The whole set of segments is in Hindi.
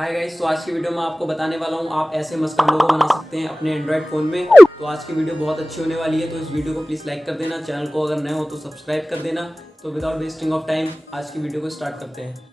हाय गाइस, तो आज की वीडियो में आपको बताने वाला हूँ आप ऐसे मस्कट लोगो बना सकते हैं अपने एंड्रॉइड फ़ोन में। तो आज की वीडियो बहुत अच्छी होने वाली है, तो इस वीडियो को प्लीज़ लाइक कर देना, चैनल को अगर नए हो तो सब्सक्राइब कर देना। तो विदाउट वेस्टिंग ऑफ टाइम आज की वीडियो को स्टार्ट करते हैं।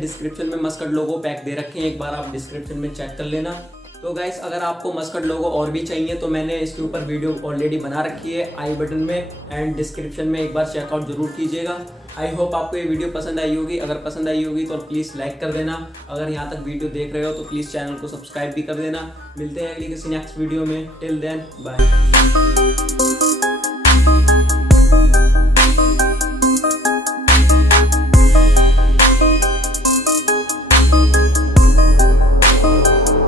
डिस्क्रिप्शन में मस्कट लोगो पैक दे रखे हैं, एक बार आप डिस्क्रिप्शन में चेक कर लेना। तो गाइस अगर आपको मस्कट लोगो और भी चाहिए तो मैंने इसके ऊपर वीडियो ऑलरेडी बना रखी है आई बटन में एंड डिस्क्रिप्शन में, एक बार चेकआउट जरूर कीजिएगा। आई होप आपको ये वीडियो पसंद आई होगी। अगर पसंद आई होगी तो प्लीज़ लाइक कर देना। अगर यहाँ तक वीडियो देख रहे हो तो प्लीज़ चैनल को सब्सक्राइब भी कर देना। मिलते हैं अगली किसी नेक्स्ट वीडियो में। Till then bye.